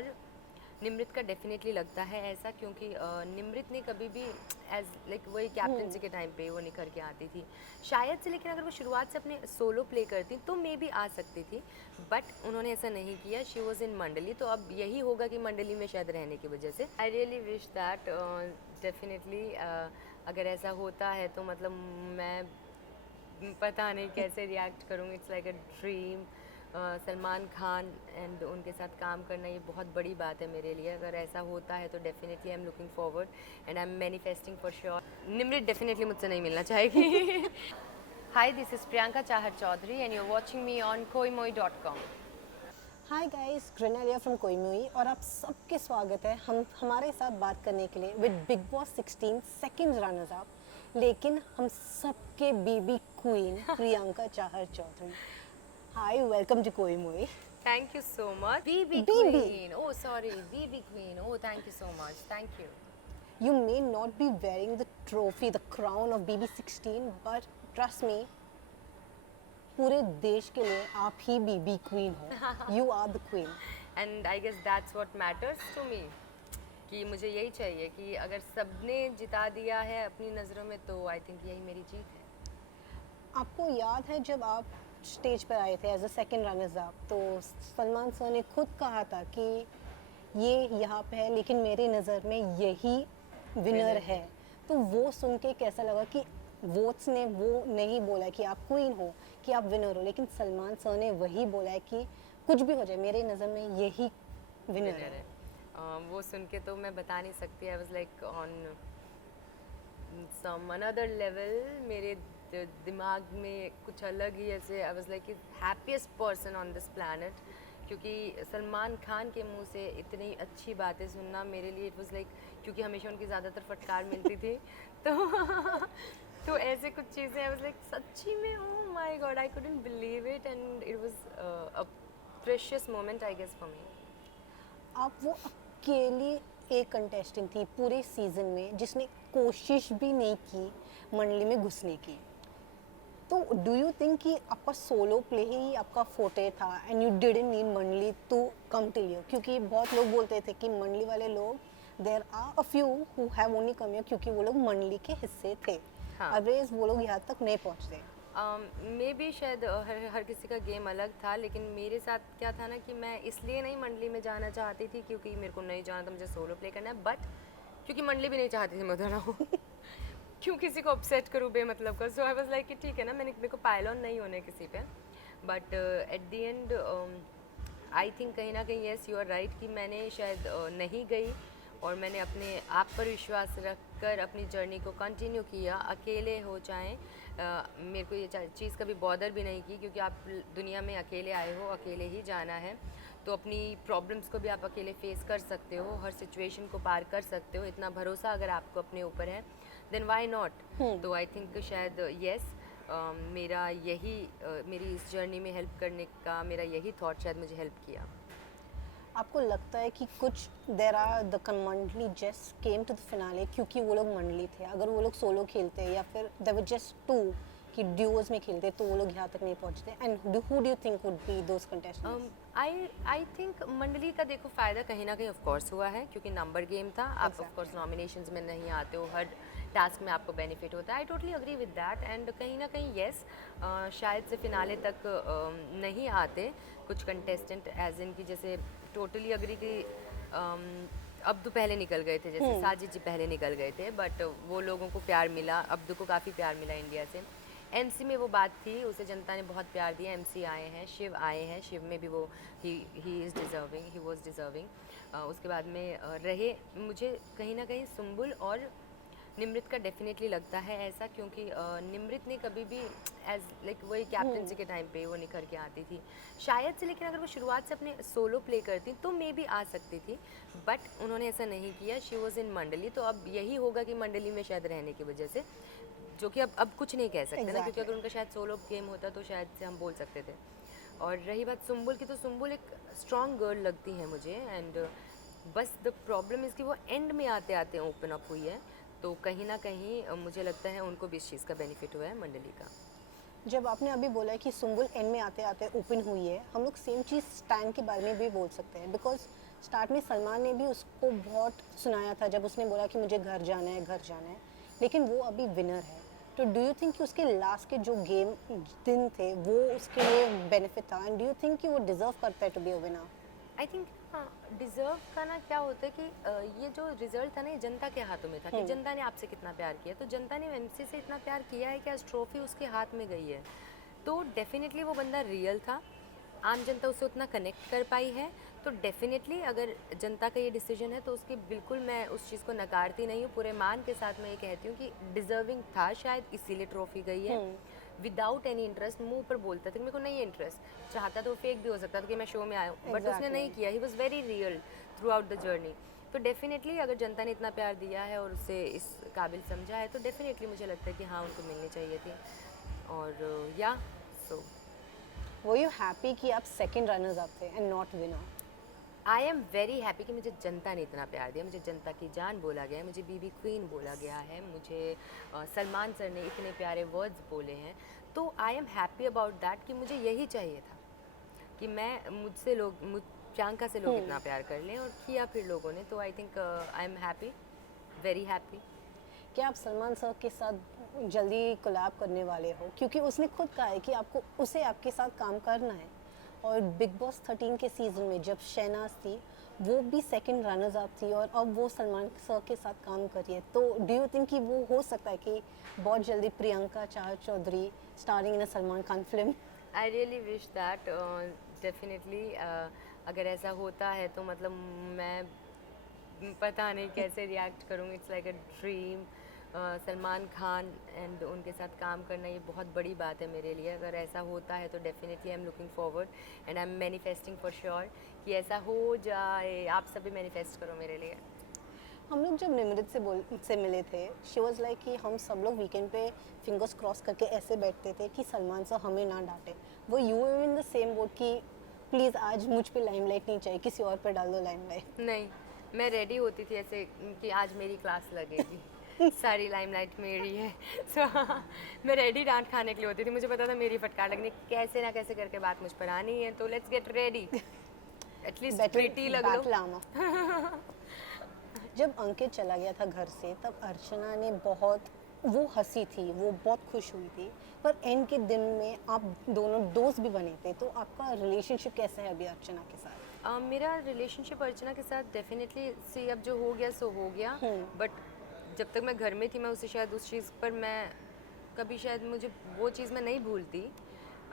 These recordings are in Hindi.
और निमृत का डेफिनेटली लगता है ऐसा, क्योंकि निमृत ने कभी भी एज लाइक वही कैप्टनसी के टाइम पे वो निखर के आती थी शायद से, लेकिन अगर वो शुरुआत से अपने सोलो प्ले करती तो मे भी आ सकती थी, बट उन्होंने ऐसा नहीं किया। शी वॉज इन मंडली, तो अब यही होगा कि मंडली में शायद रहने की वजह से आई रियली विश दैट डेफिनेटली अगर ऐसा होता है तो मतलब मैं पता नहीं कैसे रिएक्ट करूँगी। It's like a dream. Salman Khan and उनके साथ काम करना ये बहुत बड़ी बात है मेरे लिए। अगर ऐसा होता है तो definitely I am looking forward and I am manifesting for sure. Nimrit definitely मुझसे नहीं मिलना चाहेगी। Hi, this is Priyanka Chahar Chaudhary and you are watching me on koimoi.com। Hi guys, ग्रेनालिया फ्रॉम कोईमुई और आप सबके स्वागत है हम हमारे साथ बात करने के लिए with Bigg Boss 16 second runners up, लेकिन हम सबके BB queen Priyanka Chahar Chaudhary. Hi, welcome to Koimoi. Thank you so much. BB BB, Queen. Oh, sorry. BB Queen. Oh, thank you so much. Thank you. you may not be wearing the trophy, the crown of BB16, but trust me, पूरे देश के लिए आप ही बीबी क्वीन हो। You are the queen. And I guess that's what matters to me. कि मुझे यही चाहिए कि अगर सबने जिता दिया है अपनी नज़रों में तो आई थिंक यही मेरी जीत है। आपको याद है जब आप स्टेज पर आए थे as a second runners up, तो सलमान सर ने खुद कहा था कि ये यहाँ पे है लेकिन मेरी नज़र में यही विनर है। तो वो सुन के कैसा लगा कि वोट्स ने वो नहीं बोला कि आप क्वीन हो, कि आप विनर हो, लेकिन सलमान सर ने वही बोला है कि कुछ भी हो जाए मेरी नज़र में यही विनर है। वो सुन के तो मैं बता नहीं सकती। I was like on some another level. मेरे दिमाग में कुछ अलग ही ऐसे I was like happiest person on this planet, क्योंकि सलमान खान के मुंह से इतनी अच्छी बातें सुनना मेरे लिए इट वाज लाइक, क्योंकि हमेशा उनकी ज़्यादातर फटकार मिलती थी तो तो ऐसे कुछ चीज़ें आई वाज लाइक सच्ची में oh my god, I couldn't believe it and it was a precious moment I guess for me. आप वो अकेली एक कंटेस्टेंट थी पूरे सीजन में जिसने कोशिश भी नहीं की मंडली में घुसने की। तो डू यू थिंक कि आपका सोलो प्ले ही आपका फोटे था एंड यू डिडंट नीड मंडली टू कम टिल यू? क्योंकि बहुत लोग बोलते थे कि मंडली वाले लोग there are a few who have only come here क्योंकि वो लोग मंडली के हिस्से थे। हाँ। अदरवाइज वो लोग यहाँ तक नहीं पहुँचते। मे बी शायद हर किसी का गेम अलग था, लेकिन मेरे साथ क्या था ना कि मैं इसलिए नहीं मंडली में जाना चाहती थी क्योंकि मेरे को नहीं जाना था, मुझे सोलो प्ले करना है, बट क्योंकि मंडली भी नहीं चाहती थी मैं उधर रहूँ। क्यों किसी को अपसेट करूँ बेमतलब का। सो आई वाज लाइक कि ठीक है ना, मेरे को पाइल ऑन नहीं होने किसी पे, but at the and I think कहीं ना कहीं येस यू आर राइट कि मैंने शायद नहीं गई और मैंने अपने आप पर विश्वास रख कर अपनी जर्नी को कंटिन्यू किया। अकेले हो चाहे मेरे को ये चीज़ कभी बॉदर भी नहीं की, क्योंकि आप दुनिया में अकेले आए हो, अकेले ही जाना है, तो अपनी प्रॉब्लम्स को भी आप अकेले फेस कर सकते हो, हर सिचुएशन को पार कर सकते हो। इतना भरोसा अगर आपको अपने ऊपर है देन व्हाई नॉट। तो आई थिंक शायद येस मेरा यही मेरी इस जर्नी में हेल्प करने का मेरा यही थॉट शायद मुझे हेल्प किया। आपको लगता है कि कुछ देर आर द मंडली just came to the finale क्योंकि वो लोग मंडली थे? अगर वो लोग सोलो खेलते या फिर दे वर जस्ट टू कि ड्यूओज में खेलते तो वो लोग यहाँ तक नहीं पहुँचते। And who do you think would be those contestants? I think मंडली का देखो फ़ायदा कहीं ना कहीं ऑफ कोर्स हुआ है, क्योंकि नंबर गेम था। आप ऑफ कोर्स नॉमिनेशंस में नहीं आते हो, हर टास्क में आपको बेनिफिट होता है। I totally agree with that and कहीं ना कहीं येस शायद से फिनाले तक नहीं आते कुछ कंटेस्टेंट, एज इन की जैसे टोटली अग्री कि अब्दू पहले निकल गए थे, जैसे साजिद जी पहले निकल गए थे, बट वो लोगों को प्यार मिला, अब्दू को काफ़ी प्यार मिला इंडिया से। एमसी में वो बात थी, उसे जनता ने बहुत प्यार दिया। एमसी आए हैं, शिव आए हैं, शिव में भी वो he is deserving, he was deserving. उसके बाद में रहे मुझे कहीं ना कहीं सुम्बुल और निमृत का डेफिनेटली लगता है ऐसा, क्योंकि निमृत ने कभी भी एज लाइक वही कैप्टनसी के टाइम पे वो निखर के आती थी शायद से, लेकिन अगर वो शुरुआत से अपने सोलो प्ले करती तो मे भी आ सकती थी, बट उन्होंने ऐसा नहीं किया। शी वॉज इन मंडली, तो अब यही होगा कि मंडली में शायद रहने की वजह से, जो कि अब कुछ नहीं कह सकते ना, क्योंकि अगर उनका शायद सोलो गेम होता तो शायद से हम बोल सकते थे। और रही बात सुम्बुल की, तो सुम्बुल एक स्ट्रॉन्ग गर्ल लगती है मुझे, एंड बस द प्रॉब्लम इज़ कि वो एंड में आते आते ओपन अप हुई है, तो कहीं ना कहीं मुझे लगता है उनको भी इस चीज़ का बेनिफिट हुआ है मंडली का। जब आपने अभी बोला है कि सुम्बुल एंड में आते आते ओपन हुई है, हम लोग सेम चीज़ स्टैन के बारे में भी बोल सकते हैं, बिकॉज स्टार्ट में सलमान ने भी उसको बहुत सुनाया था जब उसने बोला कि मुझे घर जाना है, घर जाना है, लेकिन वो अभी विनर है। तो डू यू थिंक कि उसके लास्ट के जो गेम दिन थे वो उसके लिए बेनिफिट था, एंड डू यू थिंक कि वो डिजर्व करता है to be a winner? I think हाँ, डिज़र्व का ना क्या होता है कि ये जो रिजल्ट था ना, ये जनता के हाथों में था कि जनता ने आपसे कितना प्यार किया। तो जनता ने एमसी से इतना प्यार किया है कि आज ट्रॉफी उसके हाथ में गई है। तो डेफिनेटली वो बंदा रियल था, आम जनता उससे उतना कनेक्ट कर पाई है। तो डेफिनेटली अगर जनता का ये डिसीजन है तो उसकी बिल्कुल मैं उस चीज़ को नकारती नहीं हूँ। पूरे मान के साथ मैं ये कहती हूँ कि डिज़र्विंग था, शायद इसीलिए ट्रॉफी गई है। विदाउट एनी इंटरेस्ट, मुंह पर बोलता था कि मेरे को नहीं है इंटरेस्ट, चाहता तो फेक भी हो सकता था कि मैं शो में आया हूँ, बट उसने Exactly. नहीं किया। He was very real through out the journey. तो डेफिनेटली अगर जनता ने इतना प्यार दिया है और उसे इस काबिल समझा है तो डेफिनेटली मुझे लगता है कि हाँ, उनको मिलनी चाहिए थी। और या सो वर यू हैप्पी कि आप सेकंड रनर्स अप थे and not winner? I am very happy कि मुझे जनता ने इतना प्यार दिया, मुझे जनता की जान बोला गया है, मुझे बीबी क्वीन बोला गया है, मुझे सलमान सर ने इतने प्यारे वर्ड्स बोले हैं। तो I am happy about that कि मुझे यही चाहिए था कि मुझसे लोग प्रियंका से लोग इतना प्यार कर लें, और किया फिर लोगों ने। तो I think I am happy, very happy. क्या आप सलमान सर के साथ जल्दी कोलैब करने वाले हो, क्योंकि उसने खुद कहा है कि आपको उसे आपके साथ काम करना है। और बिग बॉस 13 के सीज़न में जब शहनाज थी वो भी सेकंड रनर्स अप थी और अब वो सलमान सर के साथ काम कर रही है। तो डू यू थिंक कि वो हो सकता है कि बहुत जल्दी Priyanka Chahar Choudhary starring in a Salman Khan film? I really wish that, definitely अगर ऐसा होता है तो मतलब मैं पता नहीं कैसे रिएक्ट करूँगी। It's like a dream. Salman Khan and उनके साथ काम करना ये बहुत बड़ी बात है मेरे लिए। अगर ऐसा होता है तो definitely I am looking forward and I am manifesting for sure कि ऐसा हो जाए। आप सभी मैनिफेस्ट करो मेरे लिए। हम लोग जब निमृत से मिले थे, शी वॉज लाइक कि हम सब लोग वीकेंड पे फिंगर्स क्रॉस करके ऐसे बैठते थे कि सलमान सर हमें ना डांटे। वो you in the same boat कि प्लीज़ आज मुझ पे लाइमलाइट नहीं चाहिए, किसी और पे डाल दो लाइमलाइट। नहीं, मैं रेडी होती थी ऐसे कि आज मेरी क्लास लगेगी, सारी लाइमलाइट मेरी है। सो मैं रेडी डांट खाने के लिए होती थी। मुझे पता था मेरी फटकार लगनी, कैसे ना कैसे करके बात मुझ पर आनी है। तो let's get ready, at least pretty लग लो। बैटल आमा। जब अंकित चला गया था घर से तब अर्चना ने बहुत, वो हंसी थी, वो बहुत खुश हुई थी, पर एंड के दिन में आप दोनों दोस्त भी बने थे। तो आपका रिलेशनशिप कैसा है अभी अर्चना के साथ? मेरा रिलेशनशिप अर्चना के साथ डेफिनेटली सी, अब जो हो गया सो हो गया। बट जब तक मैं घर में थी मैं उसे शायद उस चीज़ पर मैं कभी शायद मुझे वो चीज़ मैं नहीं भूलती।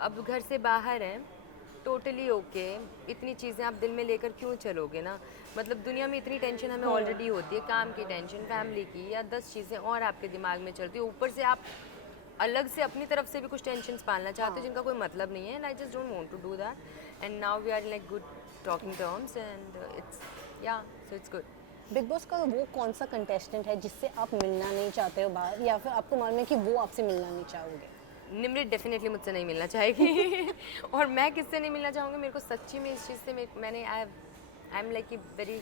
अब घर से बाहर हैं, टोटली ओके। इतनी चीज़ें आप दिल में लेकर क्यों चलोगे ना। मतलब दुनिया में इतनी टेंशन हमें ऑलरेडी होती है, काम की टेंशन, फैमिली की, या 10 चीज़ें और आपके दिमाग में चलती है। ऊपर से आप अलग से अपनी तरफ से भी कुछ टेंशन पालना चाहते हो जिनका कोई मतलब नहीं है। And I just don't want to do that. And now we are like good talking terms and it's yeah so it's good. Bigg Boss का वो कौन सा कंटेस्टेंट है जिससे आप मिलना नहीं चाहते हो बाहर, या फिर आपको मालूम है कि वो आपसे मिलना नहीं चाहोगे? निमृत डेफिनेटली मुझसे नहीं मिलना चाहेगी। और मैं किससे नहीं मिलना चाहूँगी। मेरे को सच्ची में इस चीज़ से मैंने आई एम लाइक वेरी,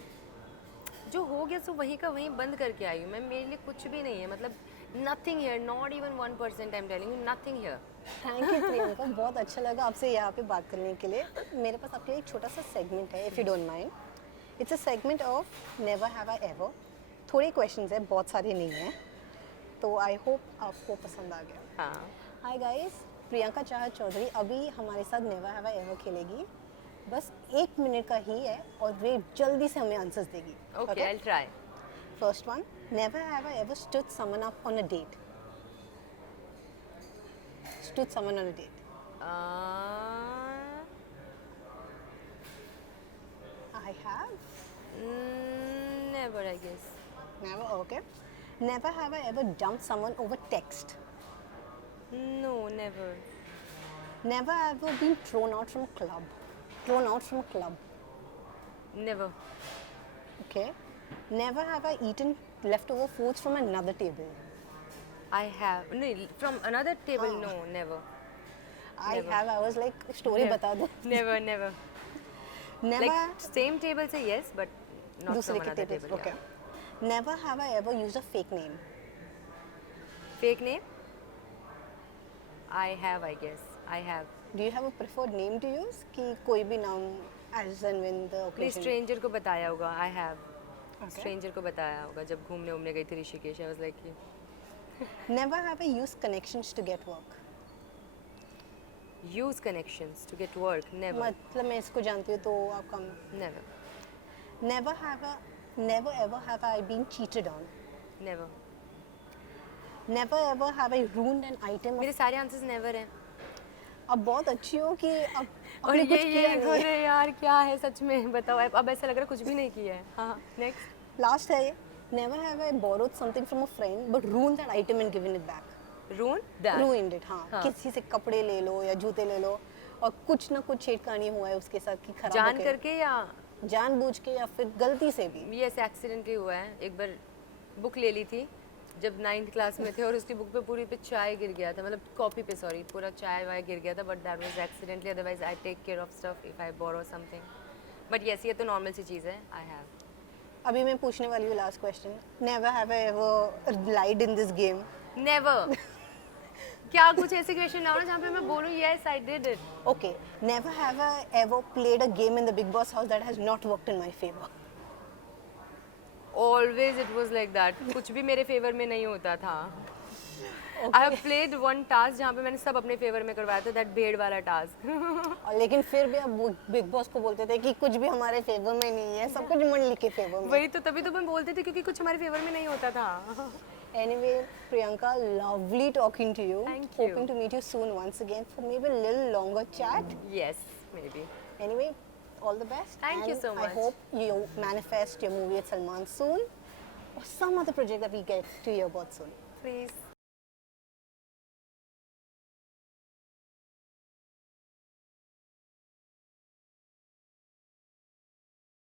जो हो गया सो वहीं का वहीं बंद करके आई हूँ मैं। मेरे लिए कुछ भी नहीं है, मतलब nothing here, not even 1%। I am telling you, nothing here. Thank you Priyanka, बहुत अच्छा लगा आपसे यहाँ पे बात करने के लिए। मेरे पास आपके लिए एक छोटा सा सेगमेंट है, if you don't mind. It's a segment of never have I ever. थोड़े क्वेश्चंस हैं, बहुत सारे नहीं हैं, तो आई होप आपको पसंद आ गया। हाँ, हाय गाइस, प्रियंका चाहर चौधरी अभी हमारे साथ नेवर हैव आई एवर खेलेगी। बस 1 मिनट का ही है और वे जल्दी से हमें आंसर्स देगी। Okay, I will try. First one, never have I ever stood someone up on a date. Stood someone on a date. I have. Never, I guess. Never. Okay. Never have I ever dumped someone over text. No, never. Never ever been thrown out from a club. Thrown out from a club. Never. Okay. Never have I eaten leftover foods from another table. I have, नहीं, फ्रॉम अनदर टेबल, हाँ. No, never. I Never. have. I was like story बता दो. Never, never. Never. Like same table से यस, बट नॉट दूसरे फ्रॉम के another table. Table. Okay. Never have I ever used a fake name. Fake name? I have, I guess. I have. Do you have a preferred name to use कि कोई भी नाम as and when the नहीं, occasion? स्ट्रेंजर को बताया होगा. I have. Okay. स्ट्रेंजर को बताया होगा जब घूमने उमने गई थी Rishikesh. I was like, Never have I used connections to get work. use connections to get work. Never. मतलब मैं इसको जानती हूँ तो आप कम. Never. Never ever have I been cheated on. Never. Never ever have I ruined an item. मेरे सारे आंसर्स नेवर हैं. अब बहुत अच्छी हो कि अब और आपने कुछ ये किया नहीं है. अरे यार क्या है सच में बताओ. अब ऐसा लग रहा है कुछ भी नहीं किया है. हाँ. नेक्स्ट. Last है ये. Never have I borrowed something from a friend but ruined that item and given it back. Ruin that. Ruined it. हाँ. हाँ. किसी से कपड़े ले लो या जूते ले लो और कुछ ना कुछ छेड़खानी हुआ है उसके साथ कि खराब जान होके. करके या जानबूझ के या फिर गलती से भी. ये ऐसे एक्सीडेंटली हुआ है. एक बार बुक ले ली थी जब 9th क्लास में थे और उसकी बुक पे पूरी पे चाय गिर गया था. मतलब कॉपी पे सॉरी पूरा चाय वाय गिर गया था. But that was accidentally. Otherwise I take care of stuff if I borrow something. But yes ये तो नॉर्मल सी चीज़ है. I have. अभी मैं पूछने वाली हूँ last question. Never have I ever lied in this game. Never. क्या कुछ ऐसे क्वेश्चन ना हो ना जहाँ पे मैं बोलूँ yes I did it. Okay. Never have I ever played a game in the Big Boss house that has not worked in my favor. Always it was like that. कुछ भी मेरे फेवर में नहीं होता था. I have played one task जहाँ पे मैंने सब अपने फेवर में करवाया था. दैट भेड़ वाला टास्क. और लेकिन फिर भी अब बिग बॉस को बोलते थे कि कुछ भी हमारे फेवर में नहीं है, सब कुछ मंडली के फेवर में. वही तो तभी तो मैं बोलती थी क्योंकि कुछ हमारे फेवर में नहीं होता था. Anyway, Priyanka, lovely talking to you. Thank you. Hoping to meet you soon once again for maybe a little longer chat. Yes, maybe. Anyway, all the best. Thank you and so I much. hope you manifest your movie with Salman soon or some other project that we get to hear about soon. Please.